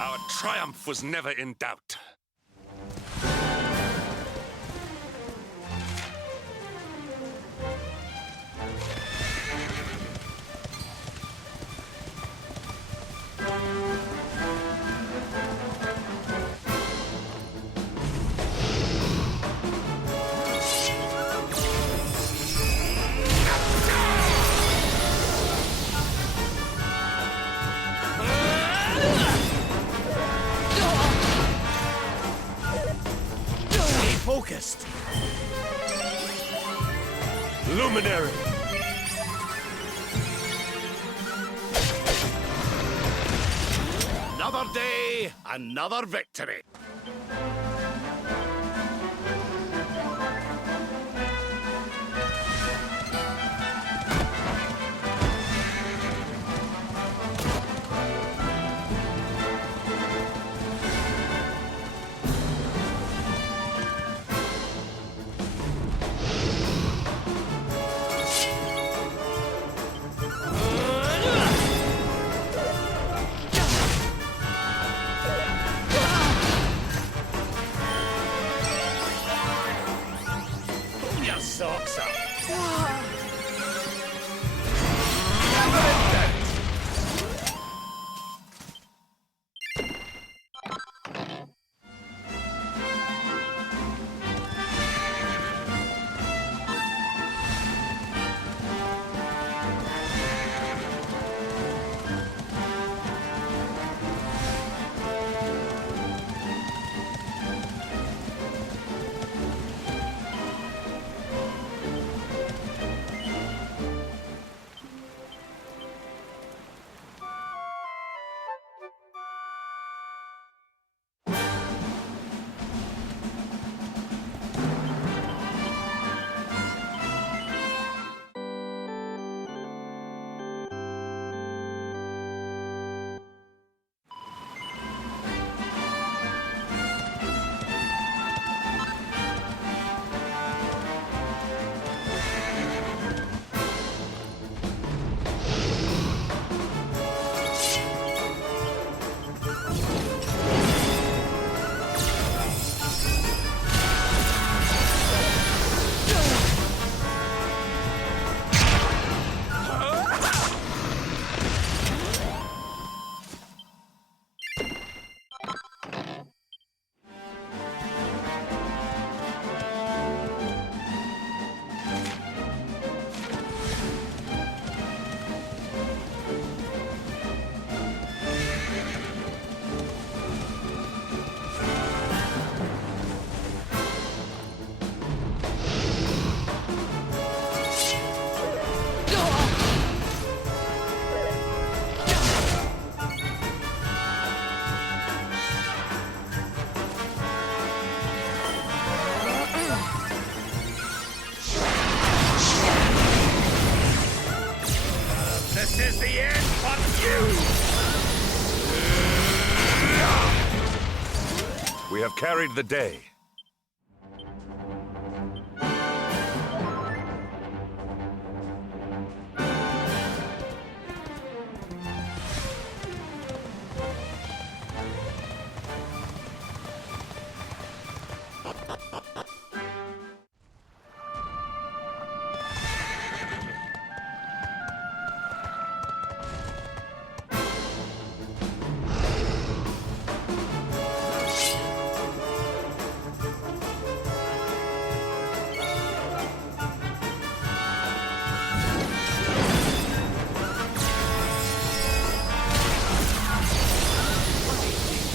Our triumph was never in doubt. Focused. Luminary! Another day, another victory. have carried the day.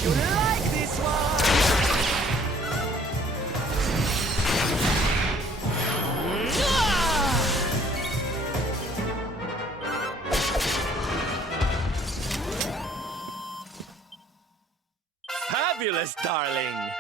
You like this one? Fabulous, darling!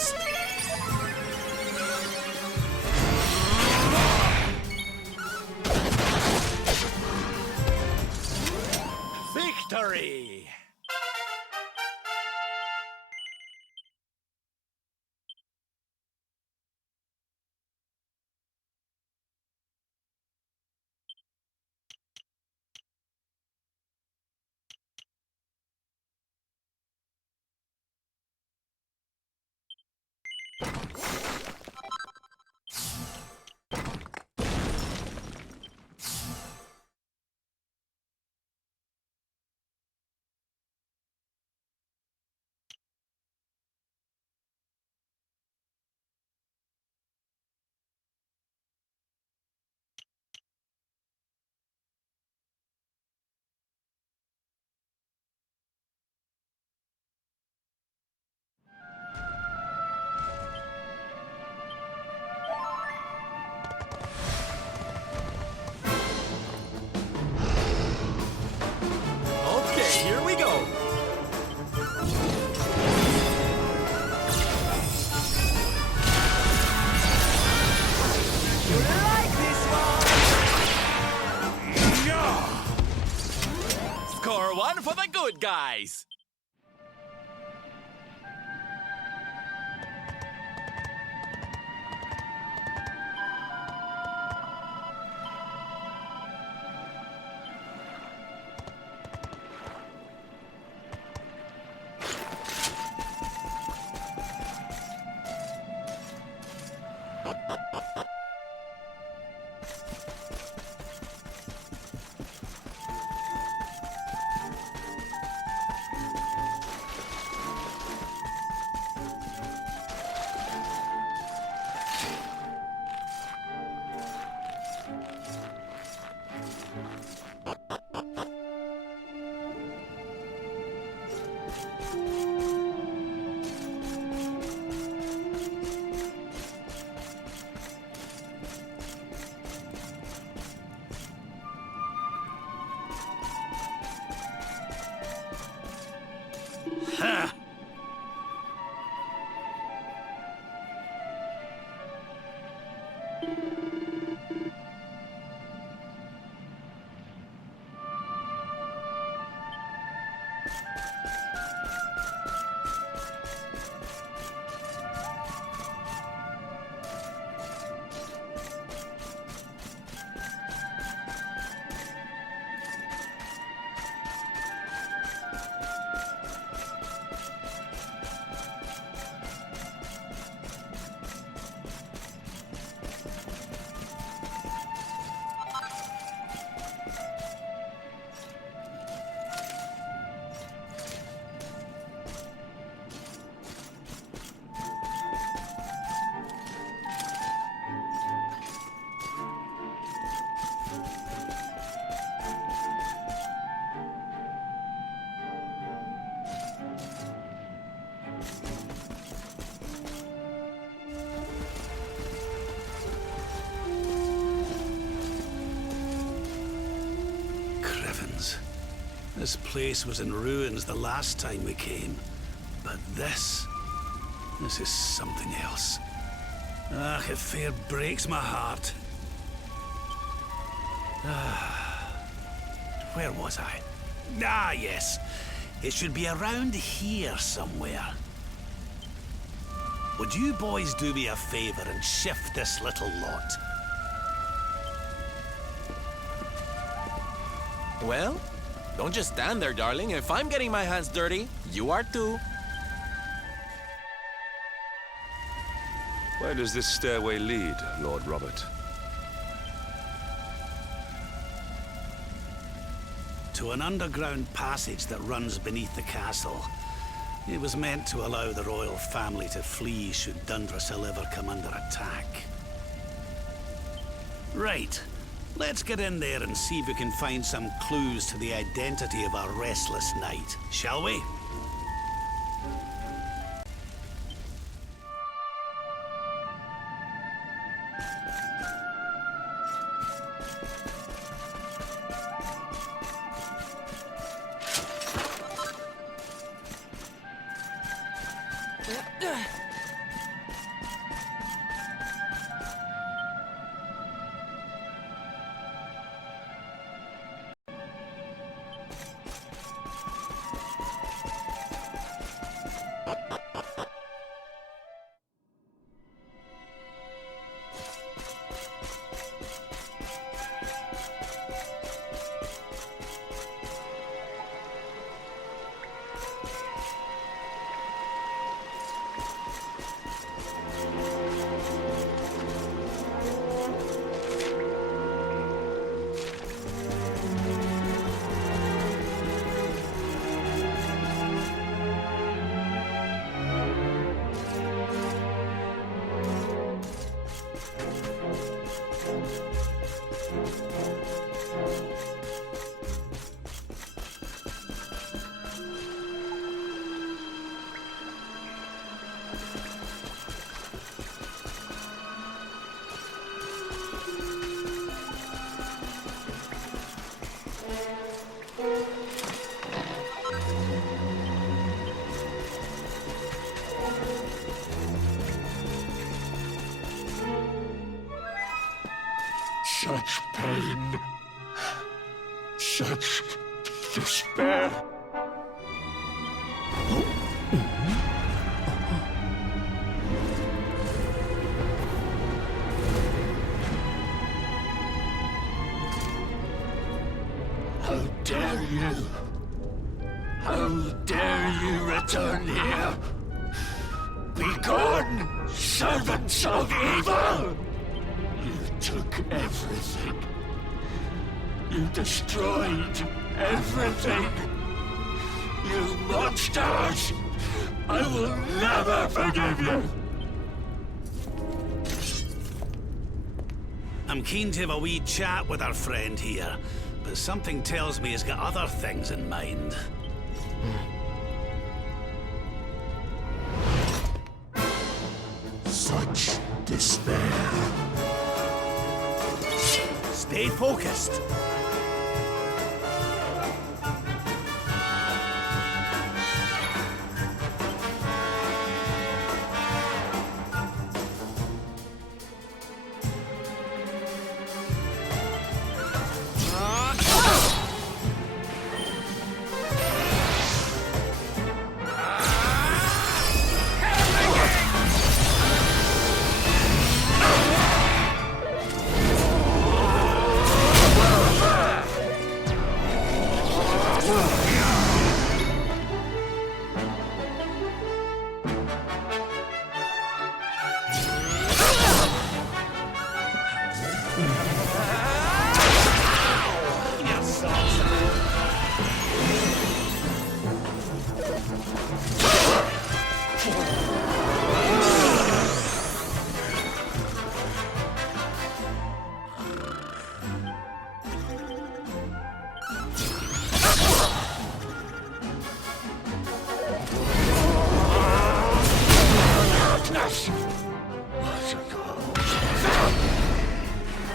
Ghost! Victory! Okay, here we go. You like this one? Score one for the good guys. Ha! This place was in ruins the last time we came. But this is something else. Ah, it fair breaks my heart. Where was I? Ah, yes. It should be around here somewhere. Would you boys do me a favor and shift this little lot? Well, don't just stand there, darling. If I'm getting my hands dirty, you are too. Where does this stairway lead, Lord Robert? To an underground passage that runs beneath the castle. It was meant to allow the royal family to flee should Dundrusil ever come under attack. Right. Let's get in there and see if we can find some clues to the identity of our restless knight, shall we? Such pain. Such despair. How dare you? How dare you return here? Begone, servants of evil! You took everything. You destroyed everything. You monsters! I will never forgive you! I'm keen to have a wee chat with our friend here, but something tells me he's got other things in mind. Such despair. Stay focused.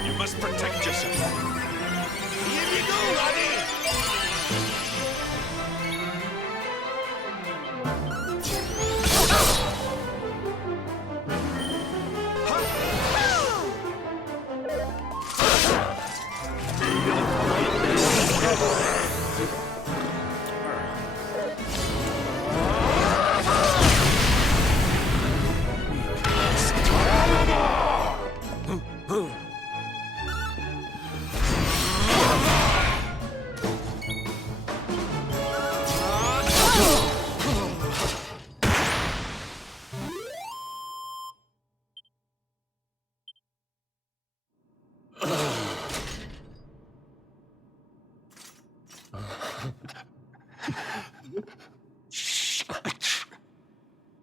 You must protect yourself. Here you go, laddie! Such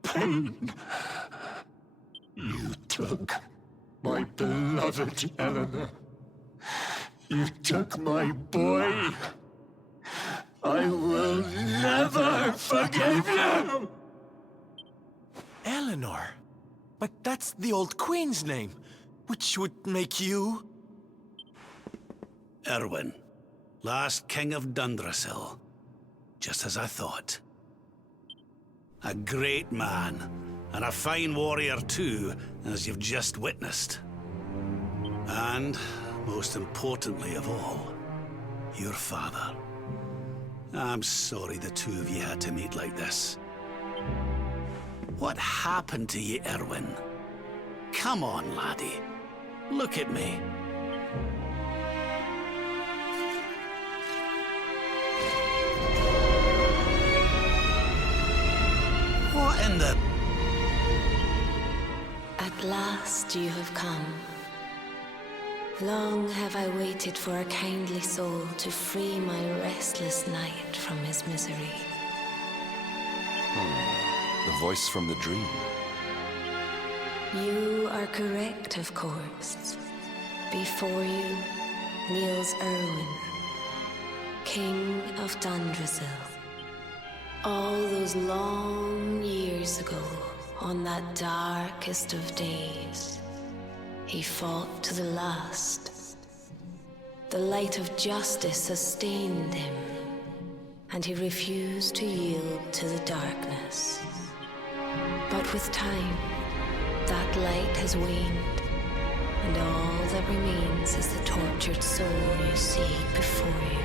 pain. You took my beloved Eleanor. You took my boy. I will never forgive you! Eleanor? But that's the old queen's name, which would make you... Irwin, last king of Dundrasil. Just as I thought. A great man, and a fine warrior too, as you've just witnessed. And, most importantly of all, your father. I'm sorry the two of you had to meet like this. What happened to you, Irwin? Come on, laddie. Look at me. What in the... At last you have come. Long have I waited for a kindly soul to free my restless knight from his misery. The voice from the dream. You are correct, of course. Before you kneels Irwin, King of Dundrasil. All those long years ago, on that darkest of days, he fought to the last. The light of justice sustained him, and he refused to yield to the darkness. But with time, that light has waned, and all that remains hands is the tortured soul you see before you.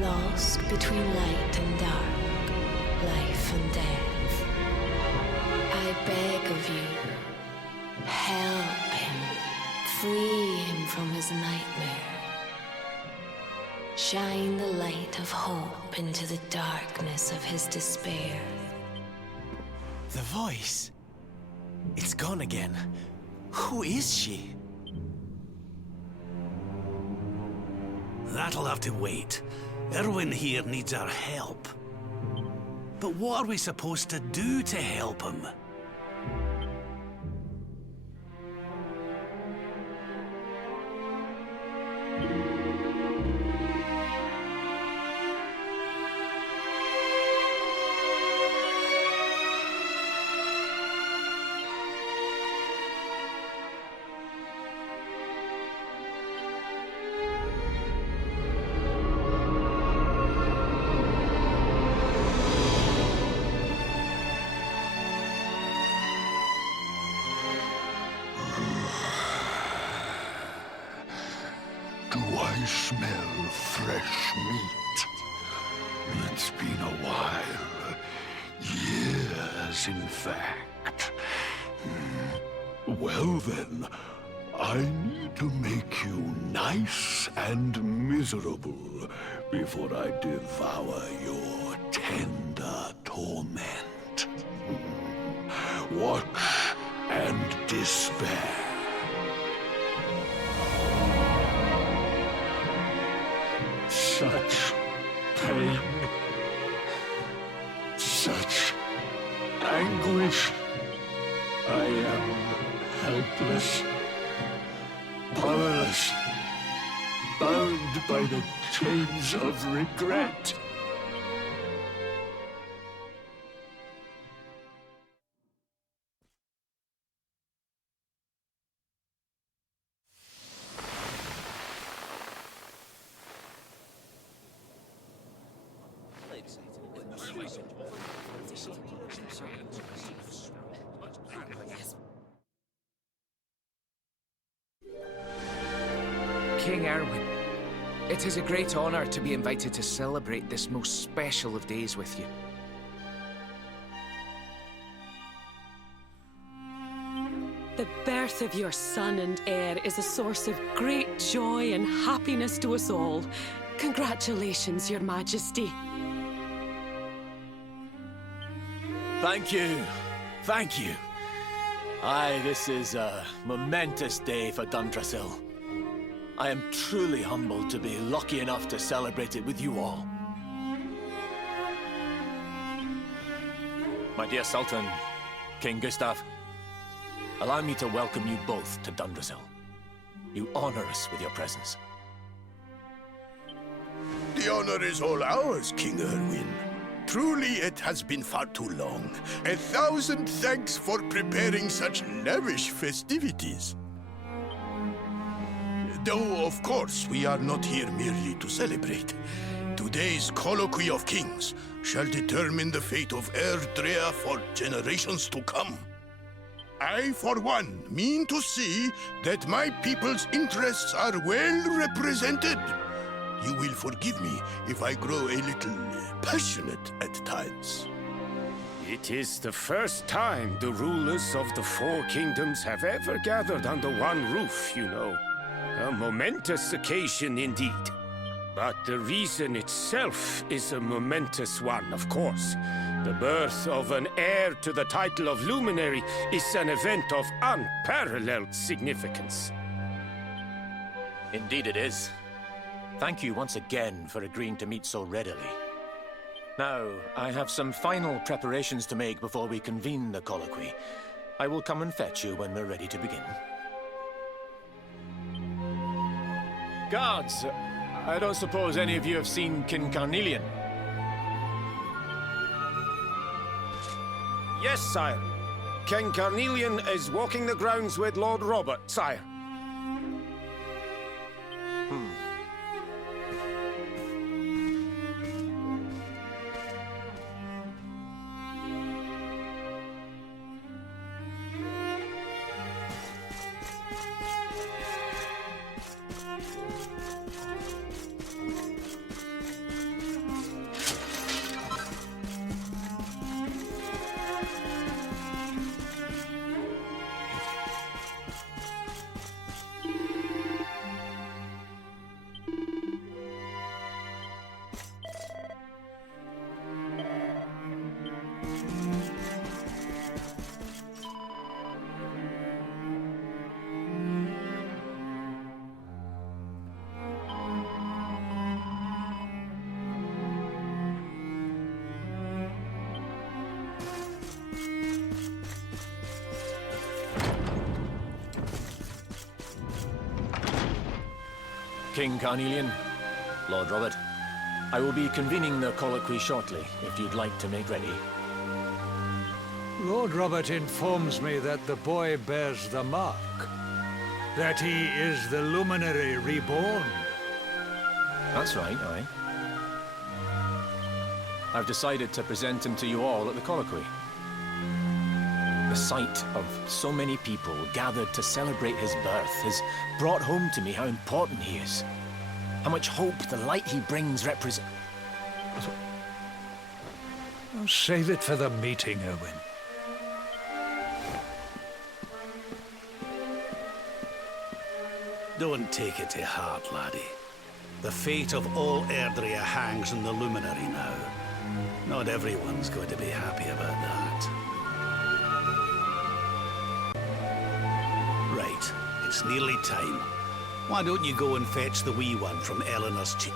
Lost between light and dark, life and death. I beg of you, help him, free him from his nightmare. Shine the light of hope into the darkness of his despair. The voice. It's gone again. Who is she? That'll have to wait. Irwin here needs our help. But what are we supposed to do to help him? Do I smell fresh meat? It's been a while. Years, in fact. Well then, I need to make you nice and miserable before I devour your tender torment. Watch and despair. Such pain, such anguish. I am helpless, powerless, bound by the chains of regret. King Irwin, it is a great honor to be invited to celebrate this most special of days with you. The birth of your son and heir is a source of great joy and happiness to us all. Congratulations, Your Majesty. Thank you. Thank you. Aye, this is a momentous day for Dundrasil. I am truly humbled to be lucky enough to celebrate it with you all. My dear Sultan, King Gustav, allow me to welcome you both to Dundrasil. You honor us with your presence. The honor is all ours, King Irwin. Truly, it has been far too long. 1,000 thanks for preparing such lavish festivities. Though, of course, we are not here merely to celebrate. Today's colloquy of kings shall determine the fate of Erdrea for generations to come. I, for one, mean to see that my people's interests are well represented. You will forgive me if I grow a little passionate at times. It is the first time the rulers of the Four Kingdoms have ever gathered under one roof, you know. A momentous occasion indeed. But the reason itself is a momentous one, of course. The birth of an heir to the title of Luminary is an event of unparalleled significance. Indeed it is. Thank you once again for agreeing to meet so readily. Now, I have some final preparations to make before we convene the colloquy. I will come and fetch you when we're ready to begin. Guards, I don't suppose any of you have seen King Carnelian? Yes, sire. King Carnelian is walking the grounds with Lord Robert, sire. King Carnelian, Lord Robert. I will be convening the colloquy shortly, if you'd like to make ready. Lord Robert informs me that the boy bears the mark. That he is the luminary reborn. That's right, aye. I've decided to present him to you all at the colloquy. The sight of so many people gathered to celebrate his birth has brought home to me how important he is. How much hope the light he brings represents. I'll save it for the meeting, Irwin. Don't take it to heart, laddie. The fate of all Erdrea hangs in the luminary now. Not everyone's going to be happy about that. Right, it's nearly time. Why don't you go and fetch the wee one from Eleanor's cheek?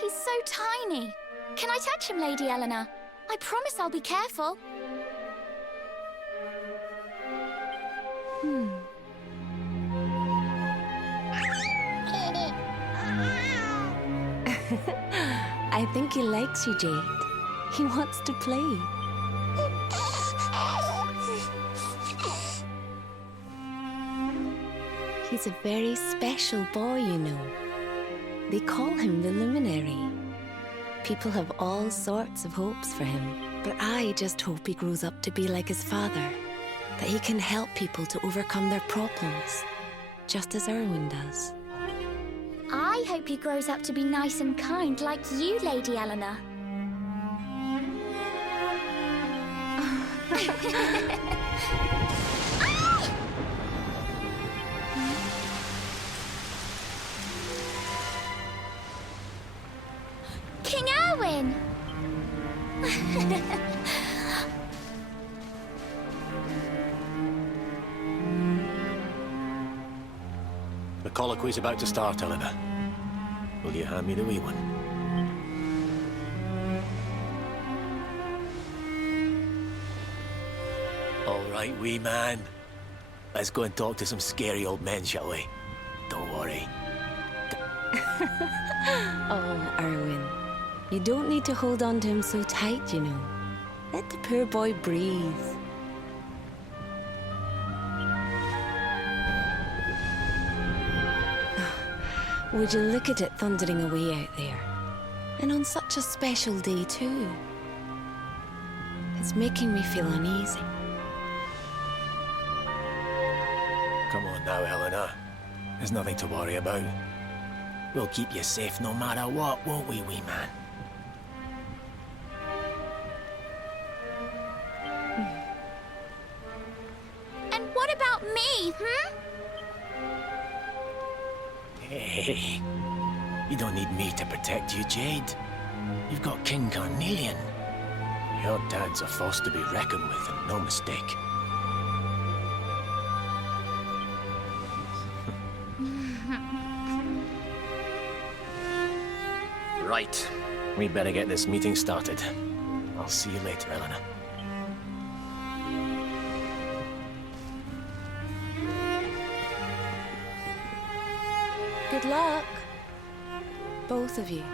He's so tiny. Can I touch him, Lady Eleanor? I promise I'll be careful. I think he likes you, Jade. He wants to play. He's a very special boy, you know. They call him the Luminary. People have all sorts of hopes for him, but I just hope he grows up to be like his father, that he can help people to overcome their problems, just as Irwin does. I hope he grows up to be nice and kind like you, Lady Eleanor. King Irwin! The colloquy's about to start, Eleanor. Will you hand me the wee one? All right, wee man. Let's go and talk to some scary old men, shall we? Don't worry. Oh, Irwin. You don't need to hold on to him so tight, you know. Let the poor boy breathe. Would you look at it thundering away out there? And on such a special day, too. It's making me feel uneasy. Come on now, Eleanor. There's nothing to worry about. We'll keep you safe no matter what, won't we, wee man? And what about me, Hey, you don't need me to protect you, Jade. You've got King Carnelian. Your dad's a force to be reckoned with, and no mistake. Right. We'd better get this meeting started. I'll see you later, Eleanor. Good luck, both of you.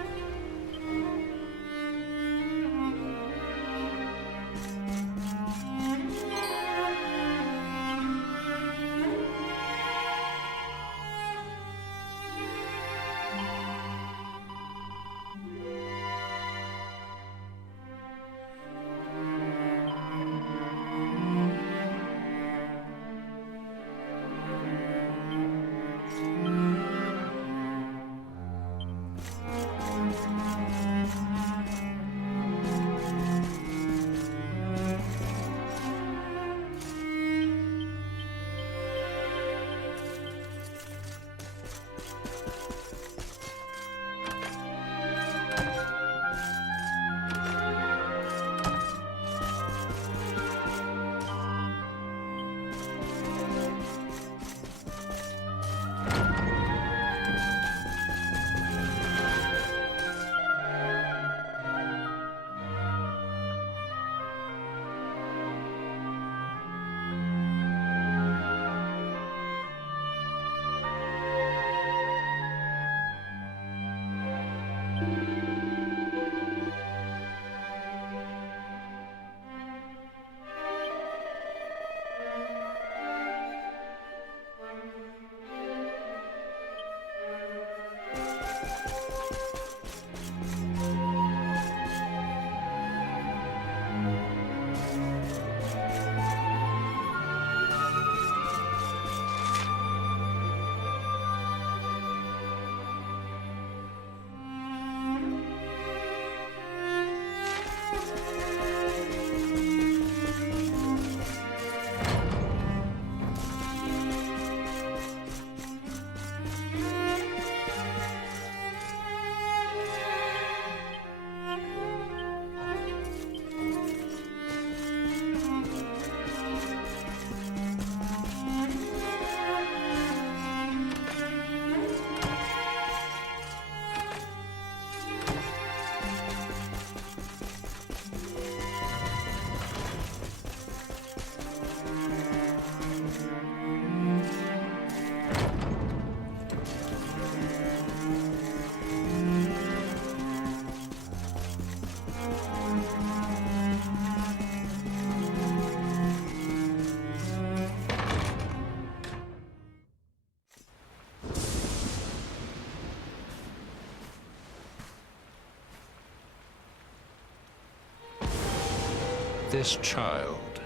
This child,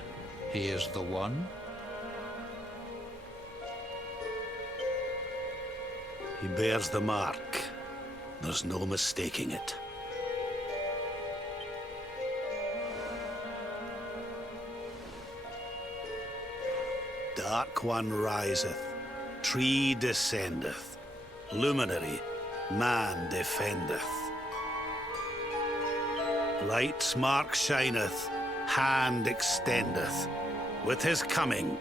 he is the one? He bears the mark. There's no mistaking it. Dark One riseth, tree descendeth, luminary, man defendeth. Light's mark shineth, hand extendeth. With his coming,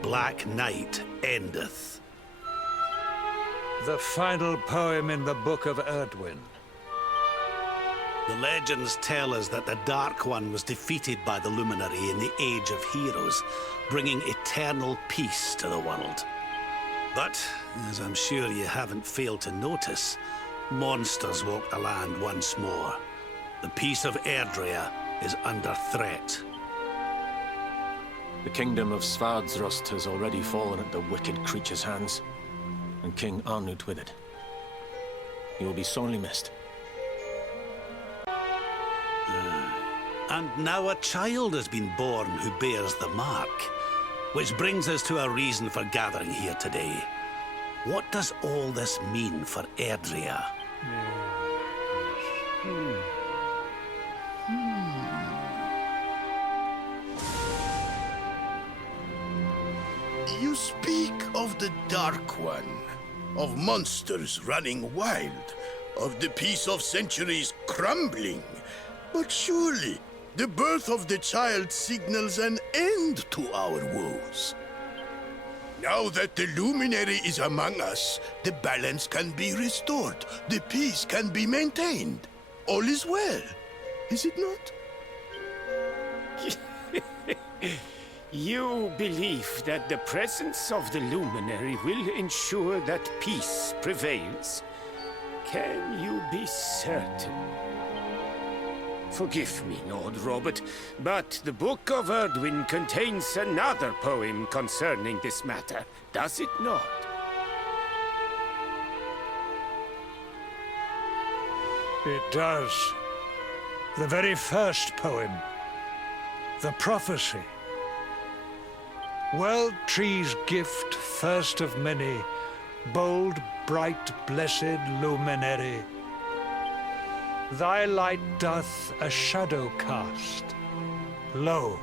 black night endeth. The final poem in the Book of Irwin. The legends tell us that the Dark One was defeated by the Luminary in the Age of Heroes, bringing eternal peace to the world. But, as I'm sure you haven't failed to notice, monsters walk the land once more. The peace of Erdrea is under threat. The kingdom of Svardsrust has already fallen at the wicked creature's hands, and King Arnut with it. He will be sorely missed. And now a child has been born who bears the mark, which brings us to a reason for gathering here today. What does all this mean for Erdrea? You speak of the Dark One, of monsters running wild, of the peace of centuries crumbling. But surely, the birth of the child signals an end to our woes. Now that the luminary is among us, the balance can be restored, the peace can be maintained. All is well, is it not? You believe that the presence of the luminary will ensure that peace prevails? Can you be certain? Forgive me, Lord Robert, but the Book of Irwin contains another poem concerning this matter, does it not? It does. The very first poem. The prophecy. World tree's gift, first of many, bold, bright, blessed luminary. Thy light doth a shadow cast. Lo,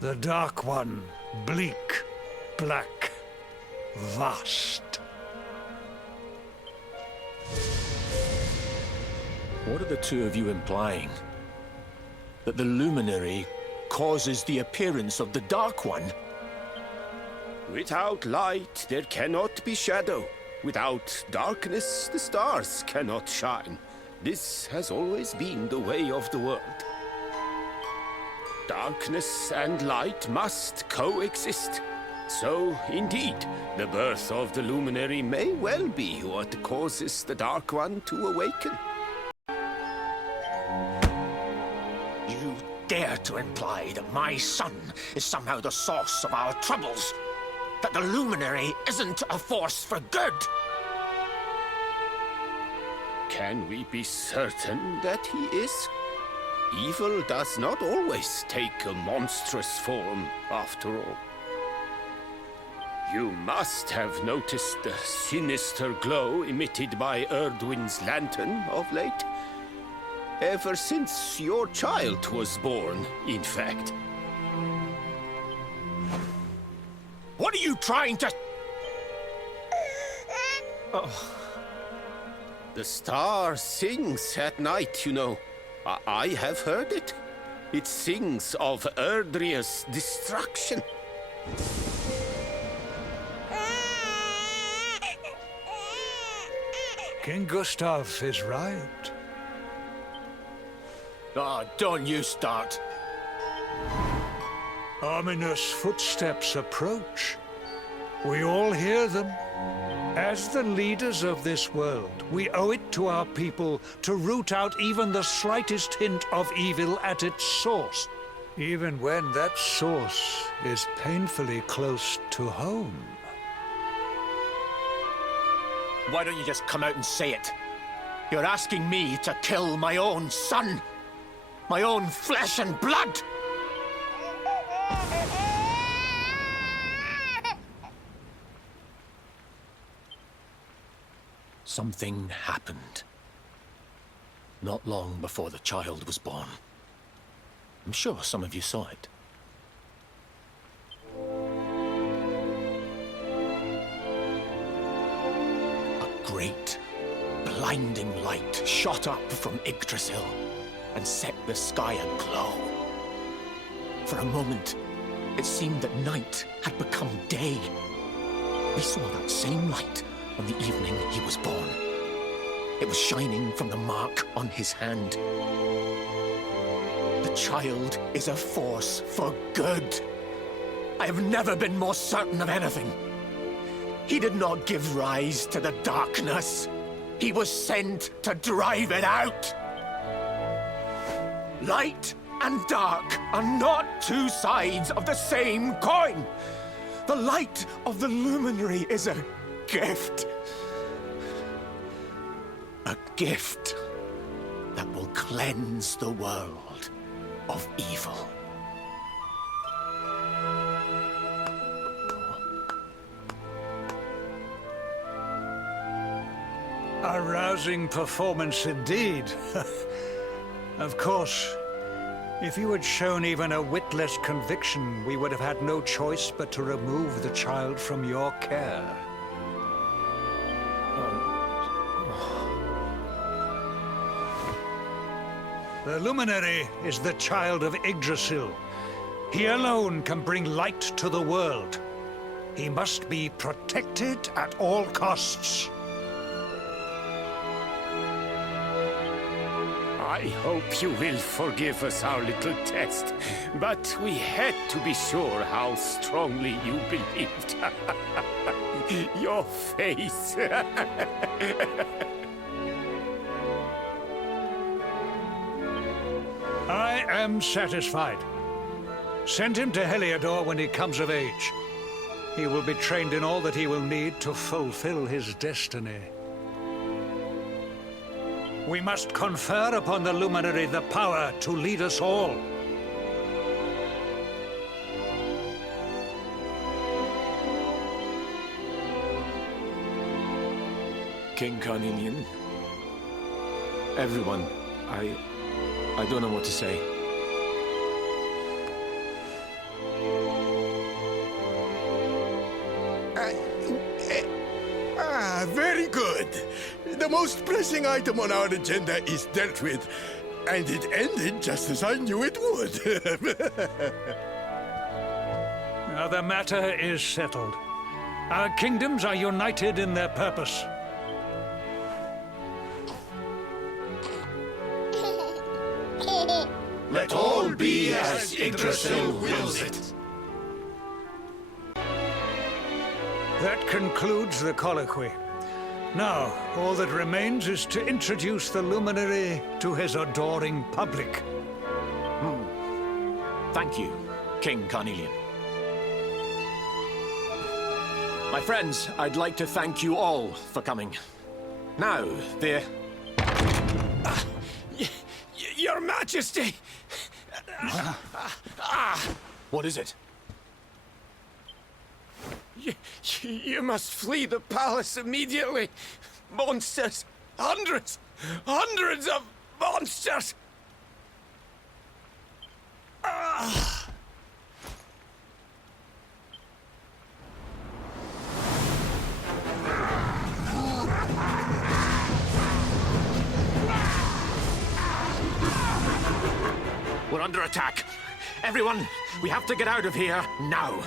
the dark one, bleak, black, vast. What are the two of you implying? That the luminary causes the appearance of the Dark One? Without light, there cannot be shadow. Without darkness, the stars cannot shine. This has always been the way of the world. Darkness and light must coexist. So, indeed, the birth of the luminary may well be what causes the Dark One to awaken. You dare to imply that my son is somehow the source of our troubles? That the luminary isn't a force for good? Can we be certain that he is? Evil does not always take a monstrous form, after all. You must have noticed the sinister glow emitted by Irwin's lantern of late. Ever since your child was born, in fact. What are you trying to... The star sings at night, you know. I have heard it. It sings of Erdria's destruction. King Gustav is right. Oh, don't you start. Ominous footsteps approach. We all hear them. As the leaders of this world, we owe it to our people to root out even the slightest hint of evil at its source, even when that source is painfully close to home. Why don't you just come out and say it? You're asking me to kill my own son. My own flesh and blood. Something happened. Not long before the child was born. I'm sure some of you saw it. A great, blinding light shot up from Yggdrasil and set the sky aglow. For a moment, it seemed that night had become day. We saw that same light on the evening he was born. It was shining from the mark on his hand. The child is a force for good. I have never been more certain of anything. He did not give rise to the darkness. He was sent to drive it out. Light and dark are not two sides of the same coin. The light of the luminary is a gift. A gift that will cleanse the world of evil. A rousing performance indeed. Of course, if you had shown even a witless conviction, we would have had no choice but to remove the child from your care. The Luminary is the child of Yggdrasil. He alone can bring light to the world. He must be protected at all costs. I hope you will forgive us our little test, but we had to be sure how strongly you believed. Your face. I am satisfied. Send him to Heliodor when he comes of age. He will be trained in all that he will need to fulfill his destiny. We must confer upon the Luminary the power to lead us all. King Carnelian. Everyone, I don't know what to say. Very good. The most pressing item on our agenda is dealt with, and it ended just as I knew it would. Now the matter is settled. Our kingdoms are united in their purpose. Let all be as Yggdrasil wills it. That concludes the colloquy. Now, all that remains is to introduce the Luminary to his adoring public. Thank you, King Carnelian. My friends, I'd like to thank you all for coming. Now, Your Majesty! what is it? You must flee the palace immediately. Monsters! Hundreds of monsters! We're under attack. Everyone, we have to get out of here now.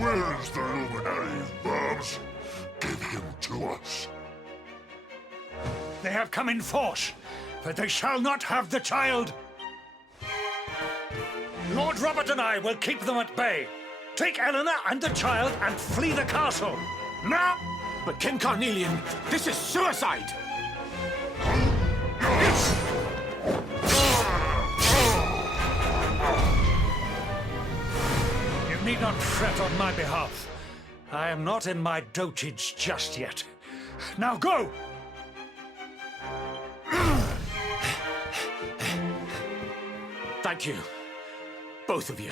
Where's the Luminary, Babs? Give him to us. They have come in force, but they shall not have the child. Lord Robert and I will keep them at bay. Take Eleanor and the child and flee the castle. Now! But King Carnelian, this is suicide! You need not fret on my behalf. I am not in my dotage just yet. Now go! Thank you, both of you.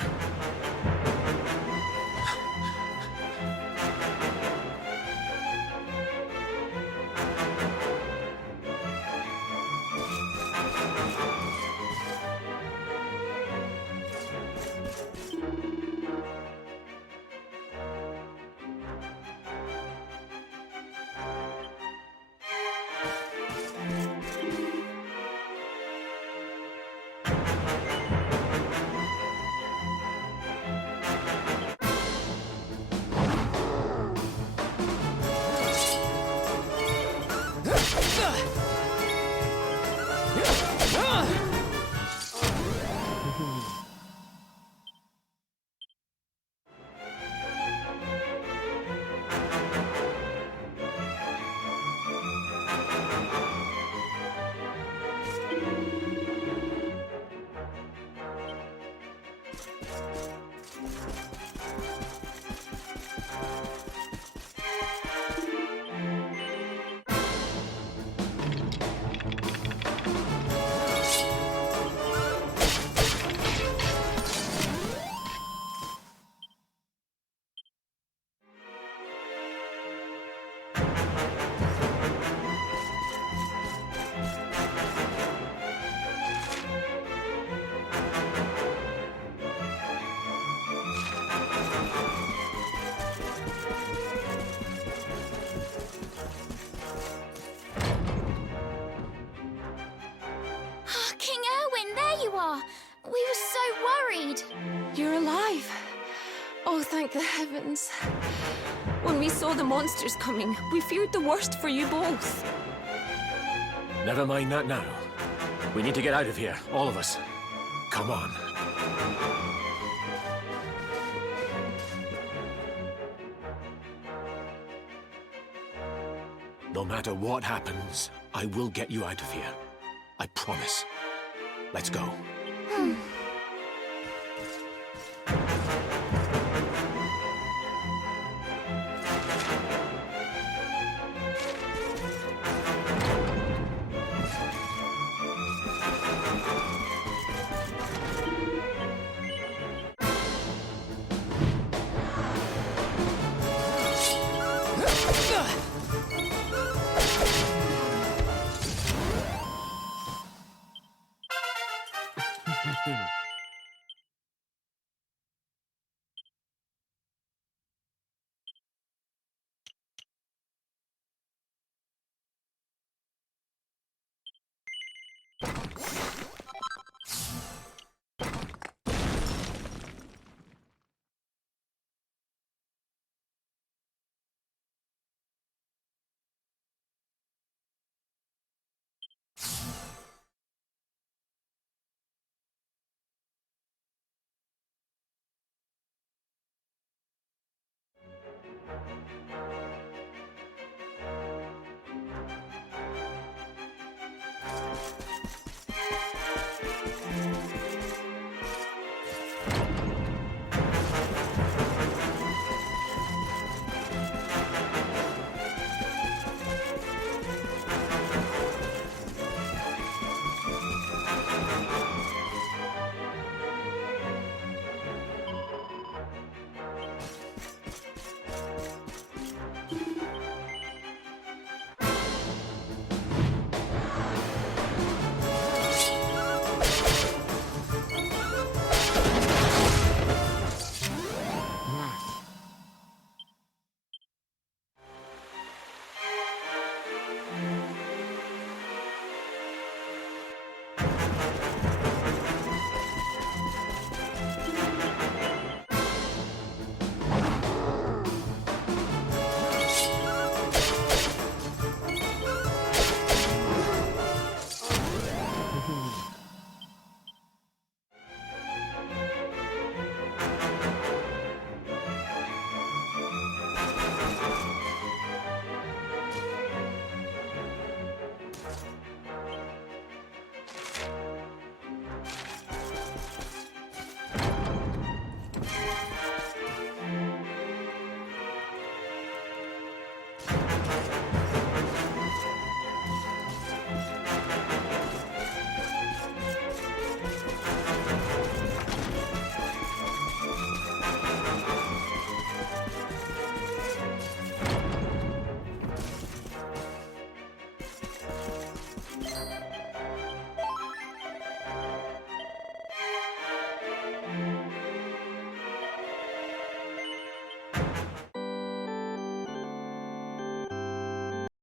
heavens. When we saw the monsters coming, we feared the worst for you both. Never mind that now. We need to get out of here, all of us. Come on. No matter what happens, I will get you out of here. I promise. Let's go.